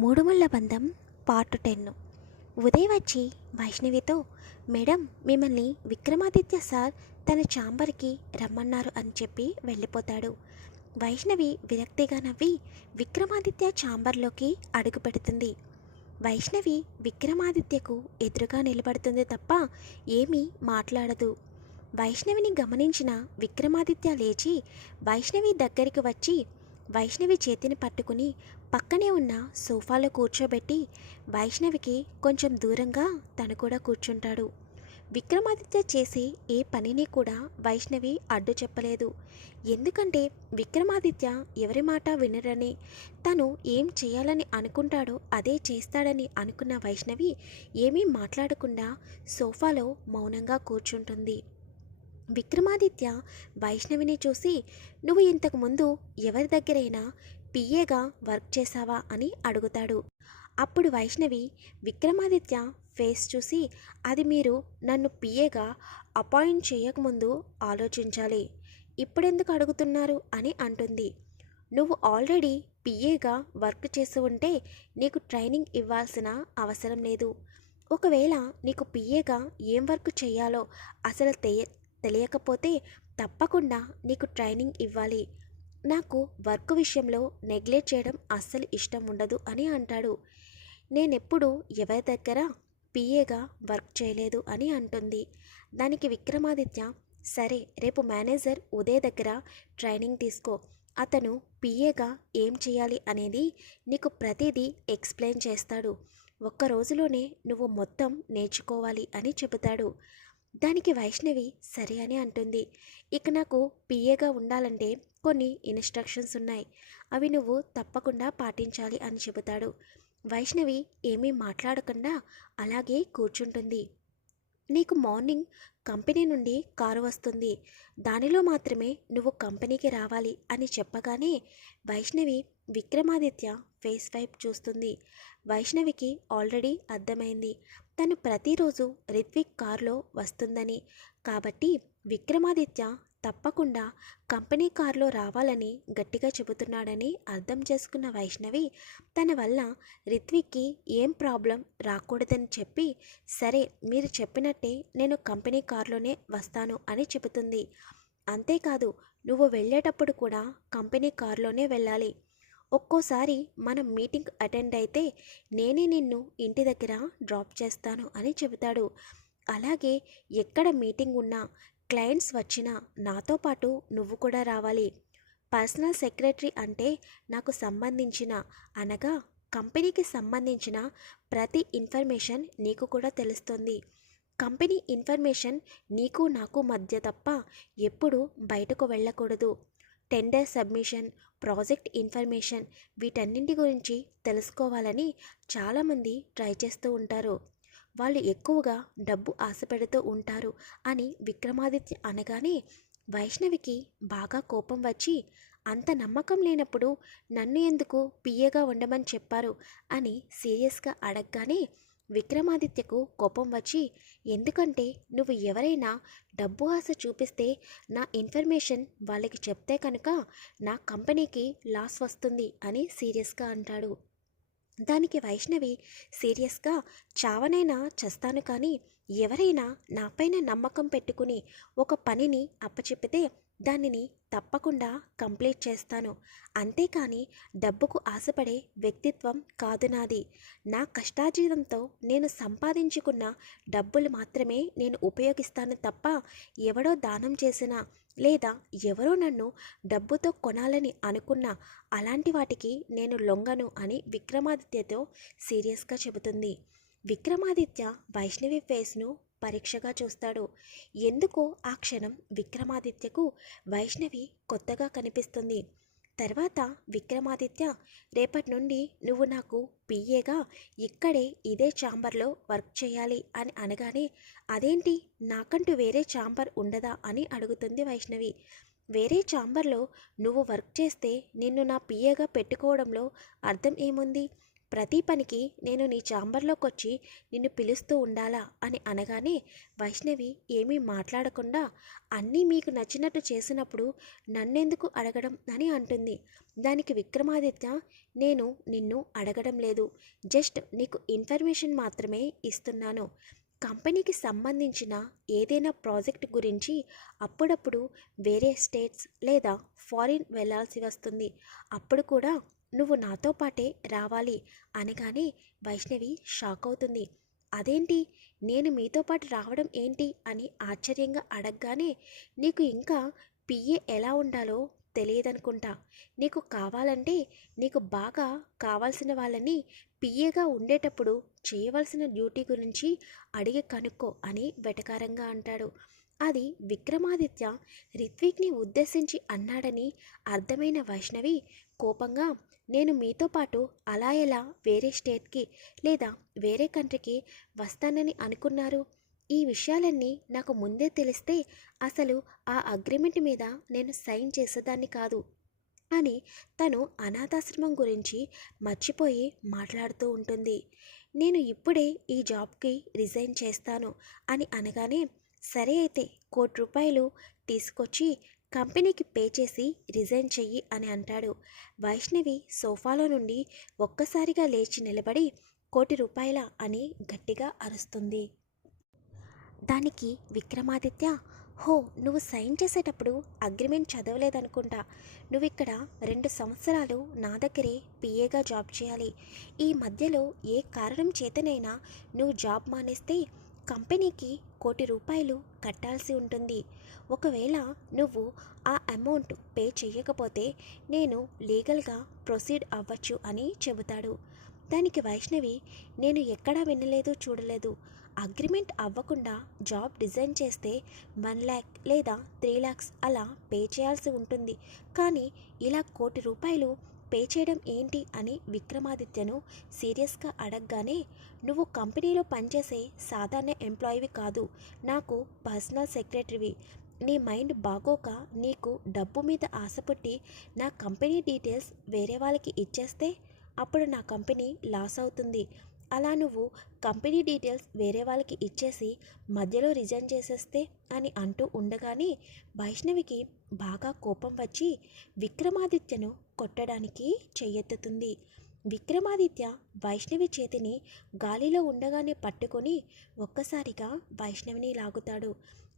మూడుముళ్ళ బంధం పార్ట్ 10. ఉదయ్ వచ్చి వైష్ణవితో, మేడం మిమ్మల్ని విక్రమాదిత్య సార్ తన ఛాంబర్కి రమ్మన్నారు అని చెప్పి వెళ్ళిపోతాడు. వైష్ణవి విరక్తిగా నవ్వి విక్రమాదిత్య ఛాంబర్లోకి అడుగు పెడుతుంది. వైష్ణవి విక్రమాదిత్యకు ఎదురుగా నిలబడుతుంది తప్ప ఏమీ మాట్లాడదు. వైష్ణవిని గమనించిన విక్రమాదిత్య లేచి వైష్ణవి దగ్గరికి వచ్చి వైష్ణవి చేతిని పట్టుకుని పక్కనే ఉన్న సోఫాలో కూర్చోబెట్టి వైష్ణవికి కొంచెం దూరంగా తను కూడా కూర్చుంటాడు. విక్రమాదిత్య చేసే ఏ పనిని కూడా వైష్ణవి అడ్డు చెప్పలేదు. ఎందుకంటే విక్రమాదిత్య ఎవరి మాట వినరని, తను ఏం చేయాలని అనుకుంటాడో అదే చేస్తాడని అనుకున్న వైష్ణవి ఏమీ మాట్లాడకుండా సోఫాలో మౌనంగా కూర్చుంటుంది. విక్రమాదిత్య వైష్ణవిని చూసి, నువ్వు ఇంతకుముందు ఎవరి దగ్గరైనా పిఏగా వర్క్ చేశావా అని అడుగుతాడు. అప్పుడు వైష్ణవి విక్రమాదిత్య ఫేస్ చూసి, అది మీరు నన్ను పిఏగా అపాయింట్ చేయకముందు ఆలోచించాలి, ఇప్పుడెందుకు అడుగుతున్నారు అని అంటుంది. నువ్వు ఆల్రెడీ పిఏగా వర్క్ చేసి ఉంటే నీకు ట్రైనింగ్ ఇవ్వాల్సిన అవసరం లేదు. ఒకవేళ నీకు పిఏగా ఏం వర్క్ చేయాలో అసలు తెలియకపోతే తప్పకుండా నీకు ట్రైనింగ్ ఇవ్వాలి. నాకు వర్క్ విషయంలో నెగ్లెక్ట్ చేయడం అస్సలు ఇష్టం ఉండదు అని అంటాడు. నేనెప్పుడు ఎవరి దగ్గర పిఏగా వర్క్ చేయలేదు అని అంటుంది. దానికి విక్రమాదిత్య, సరే రేపు మేనేజర్ ఉదయ్ దగ్గర ట్రైనింగ్ తీసుకో, అతను పిఏగా ఏం చేయాలి అనేది నీకు ప్రతిదీ ఎక్స్ప్లెయిన్ చేస్తాడు, ఒక్క రోజులోనే నువ్వు మొత్తం నేర్చుకోవాలి అని చెబుతాడు. దానికి వైష్ణవి సరే అని అంటుంది. ఇక నాకు పిఏగా ఉండాలంటే కొన్ని ఇన్స్ట్రక్షన్స్ ఉన్నాయి, అవి నువ్వు తప్పకుండా పాటించాలి అని చెబుతాడు. వైష్ణవి ఏమీ మాట్లాడకుండా అలాగే కూర్చుంటుంది. నీకు మార్నింగ్ కంపెనీ నుండి కారు వస్తుంది, దానిలో మాత్రమే నువ్వు కంపెనీకి రావాలి అని చెప్పగానే వైష్ణవి విక్రమాదిత్య ఫేస్ వైపు చూస్తుంది. వైష్ణవికి ఆల్రెడీ అర్థమైంది తను ప్రతిరోజు రిత్విక్ కారులో వస్తుందని. కాబట్టి విక్రమాదిత్య తప్పకుండా కంపెనీ కారులో రావాలని గట్టిగా చెబుతున్నాడని అర్థం చేసుకున్న వైష్ణవి తన వల్ల రిత్విక్కి ఏం ప్రాబ్లం రాకూడదని చెప్పి, సరే మీరు చెప్పినట్టే నేను కంపెనీ కారులోనే వస్తాను అని చెబుతుంది. అంతేకాదు, నువ్వు వెళ్ళేటప్పుడు కూడా కంపెనీ కారులోనే వెళ్ళాలి. ఒక్కోసారి మనం మీటింగ్ అటెండ్ అయితే నేనే నిన్ను ఇంటి దగ్గర డ్రాప్ చేస్తాను అని చెబుతాడు. అలాగే ఎక్కడ మీటింగ్ ఉన్నా, క్లయింట్స్ వచ్చినా నాతో పాటు నువ్వు కూడా రావాలి. పర్సనల్ సెక్రటరీ అంటే నాకు సంబంధించిన, అనగా కంపెనీకి సంబంధించిన ప్రతి ఇన్ఫర్మేషన్ నీకు కూడా తెలుస్తుంది. కంపెనీ ఇన్ఫర్మేషన్ నీకు నాకు మధ్య తప్ప ఎప్పుడు బయటకు వెళ్ళకూడదు. టెండర్ సబ్మిషన్, ప్రాజెక్ట్ ఇన్ఫర్మేషన్, వీటన్నింటి గురించి తెలుసుకోవాలని చాలామంది ట్రై చేస్తూ ఉంటారు. వాళ్ళు ఎక్కువగా డబ్బు ఆశపెడుతూ ఉంటారు అని విక్రమాదిత్య అనగానే వైష్ణవికి బాగా కోపం వచ్చి, అంత నమ్మకం లేనప్పుడు నన్ను ఎందుకు పిఏగా ఉండమని చెప్పారు అని సీరియస్గా అడగగానే విక్రమాదిత్యకు కోపం వచ్చి, ఎందుకంటే నువ్వు ఎవరైనా డబ్బు ఆశ చూపిస్తే నా ఇన్ఫర్మేషన్ వాళ్ళకి చెప్తే కనుక నా కంపెనీకి లాస్ వస్తుంది అని సీరియస్గా అంటాడు. దానికి వైష్ణవి సీరియస్గా, చావనైనా చస్తాను కానీ ఎవరైనా నాపైన నమ్మకం పెట్టుకుని ఒక పనిని అప్పచెప్పితే దానిని తప్పకుండా కంప్లీట్ చేస్తాను. అంతేకాని డబ్బుకు ఆశపడే వ్యక్తిత్వం కాదు నాది. నా కష్టార్జితంతో నేను సంపాదించుకున్న డబ్బులు మాత్రమే నేను ఉపయోగిస్తాను తప్ప ఎవడో దానం చేసినా లేదా ఎవరో నన్ను డబ్బుతో కొనాలని అనుకున్నా అలాంటి వాటికి నేను లొంగను అని విక్రమాదిత్యతో సీరియస్గా చెబుతుంది. విక్రమాదిత్య వైష్ణవి ఫేస్ను పరీక్షగా చూస్తాడు. ఎందుకో ఆ క్షణం విక్రమాదిత్యకు వైష్ణవి కొత్తగా కనిపిస్తుంది. తర్వాత విక్రమాదిత్య, రేపటి నుండి నువ్వు నాకు పిఏగా ఇక్కడే ఇదే ఛాంబర్లో వర్క్ చేయాలి అని అనగానే, అదేంటి నాకంటూ వేరే ఛాంబర్ ఉండదా అని అడుగుతుంది వైష్ణవి. వేరే ఛాంబర్లో నువ్వు వర్క్ చేస్తే నిన్ను నా పిఏగా పెట్టుకోవడంలో అర్థం ఏముంది? ప్రతి పనికి నేను నీ ఛాంబర్లోకి వచ్చి నిన్ను పిలుస్తూ ఉండాలా అని అనగానే వైష్ణవి ఏమీ మాట్లాడకుండా అన్నీ మీకు నచ్చినట్టు చేసినప్పుడు నన్నెందుకు అడగడం అని అంటుంది. దానికి విక్రమాదిత్య, నేను నిన్ను అడగడం లేదు, జస్ట్ నీకు ఇన్ఫర్మేషన్ మాత్రమే ఇస్తున్నాను. కంపెనీకి సంబంధించిన ఏదైనా ప్రాజెక్ట్ గురించి అప్పుడప్పుడు వేరే స్టేట్స్ లేదా ఫారిన్ వెళ్ళాల్సి వస్తుంది. అప్పుడు కూడా నువ్వు నాతో పాటే రావాలి అనగానే వైష్ణవి షాక్ అవుతుంది. అదేంటి, నేను మీతో పాటు రావడం ఏంటి అని ఆశ్చర్యంగా అడగగానే, నీకు ఇంకా పిఏ ఎలా ఉండాలో తెలియదనుకుంటా. నీకు కావాలంటే నీకు బాగా కావాల్సిన వాళ్ళని పిఏగా ఉండేటప్పుడు చేయవలసిన డ్యూటీ గురించి అడిగి కనుక్కో అని వెటకారంగా అంటాడు. అది విక్రమాదిత్య రిత్విక్ని ఉద్దేశించి అన్నాడని అర్థమైన వైష్ణవి కోపంగా, నేను మీతో పాటు అలా ఎలా వేరే స్టేట్కి లేదా వేరే కంట్రీకి వస్తానని అనుకున్నారు? ఈ విషయాలన్నీ నాకు ముందే తెలిస్తే అసలు ఆ అగ్రిమెంట్ మీద నేను సైన్ చేసేదాన్ని కాదు అని తను అనాథాశ్రమం గురించి మర్చిపోయి మాట్లాడుతూ ఉంటుంది. నేను ఇప్పుడే ఈ జాబ్కి రిజైన్ చేస్తాను అని అనగానే, సరే అయితే ₹1,00,00,000 తీసుకొచ్చి కంపెనీకి పే చేసి రిజైన్ చెయ్యి అని అంటాడు. వైష్ణవి సోఫాలో నుండి ఒక్కసారిగా లేచి నిలబడి ₹1,00,00,000 అని గట్టిగా అరుస్తుంది. దానికి విక్రమాదిత్య, హో, నువ్వు సైన్ చేసేటప్పుడు అగ్రిమెంట్ చదవలేదనుకుంటా. నువ్వు ఇక్కడ 2 సంవత్సరాలు నా దగ్గరే పిఏగా జాబ్ చేయాలి. ఈ మధ్యలో ఏ కారణం చేతనైనా నువ్వు జాబ్ మానేస్తే కంపెనీకి ₹1,00,00,000 కట్టాల్సి ఉంటుంది. ఒకవేళ నువ్వు ఆ అమౌంట్ పే చేయకపోతే నేను లీగల్గా ప్రొసీడ్ అవ్వచ్చు అని చెబుతాడు. దానికి వైష్ణవి, నేను ఎక్కడా వినలేదు చూడలేదు. అగ్రిమెంట్ అవ్వకుండా జాబ్ రిజైన్ చేస్తే 1,00,000 లేదా 3,00,000 అలా పే చేయాల్సి ఉంటుంది. కానీ ఇలా ₹1,00,00,000 పే చేయడం ఏంటి అని విక్రమాదిత్యను సీరియస్గా అడగగానే, నువ్వు కంపెనీలో పనిచేసే సాధారణ ఎంప్లాయీవి కాదు, నాకు పర్సనల్ సెక్రటరీవి. నీ మైండ్ బాగోక నీకు డబ్బు మీద ఆశ పుట్టి నా కంపెనీ డీటెయిల్స్ వేరే వాళ్ళకి ఇచ్చేస్తే అప్పుడు నా కంపెనీ లాస్ అవుతుంది. అలా నువ్వు కంపెనీ డీటెయిల్స్ వేరే వాళ్ళకి ఇచ్చేసి మధ్యలో రిజైన్ చేసేస్తే అని అంటూ ఉండగానే వైష్ణవికి బాగా కోపం వచ్చి విక్రమాదిత్యను కొట్టడానికి చెయ్యెత్తుతుంది. విక్రమాదిత్య వైష్ణవి చేతిని గాలిలో ఉండగానే పట్టుకొని ఒక్కసారిగా వైష్ణవిని లాగుతాడు.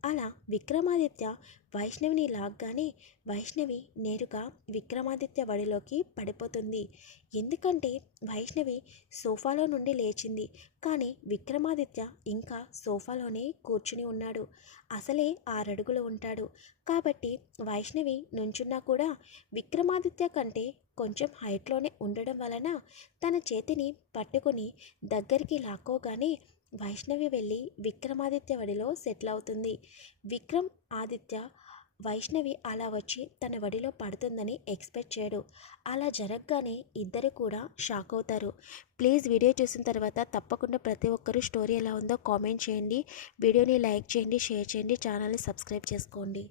అలా విక్రమాదిత్య వైష్ణవిని లాగ్గానే వైష్ణవి నేరుగా విక్రమాదిత్య వడిలోకి పడిపోతుంది. ఎందుకంటే వైష్ణవి సోఫాలో నుండి లేచింది, కానీ విక్రమాదిత్య ఇంకా సోఫాలోనే కూర్చుని ఉన్నాడు. అసలే 6 అడుగులు ఉంటాడు కాబట్టి వైష్ణవి నుంచున్నా కూడా విక్రమాదిత్య కంటే కొంచెం హైట్లోనే ఉండడం వలన తన చేతిని పట్టుకొని దగ్గరికి లాక్కోగానే వైష్ణవి వెళ్ళి విక్రమాదిత్య వడిలో సెటిల్ అవుతుంది. విక్రమ్ ఆదిత్య వైష్ణవి అలా వచ్చి తన వడిలో పడుతుందని ఎక్స్పెక్ట్ చేయడు. అలా జరగగానే ఇద్దరు కూడా షాక్ అవుతారు. ప్లీజ్ వీడియో చూసిన తర్వాత తప్పకుండా ప్రతి ఒక్కరూ స్టోరీ ఎలా ఉందో కామెంట్ చేయండి. వీడియోని లైక్ చేయండి, షేర్ చేయండి, ఛానల్ని సబ్స్క్రైబ్ చేసుకోండి.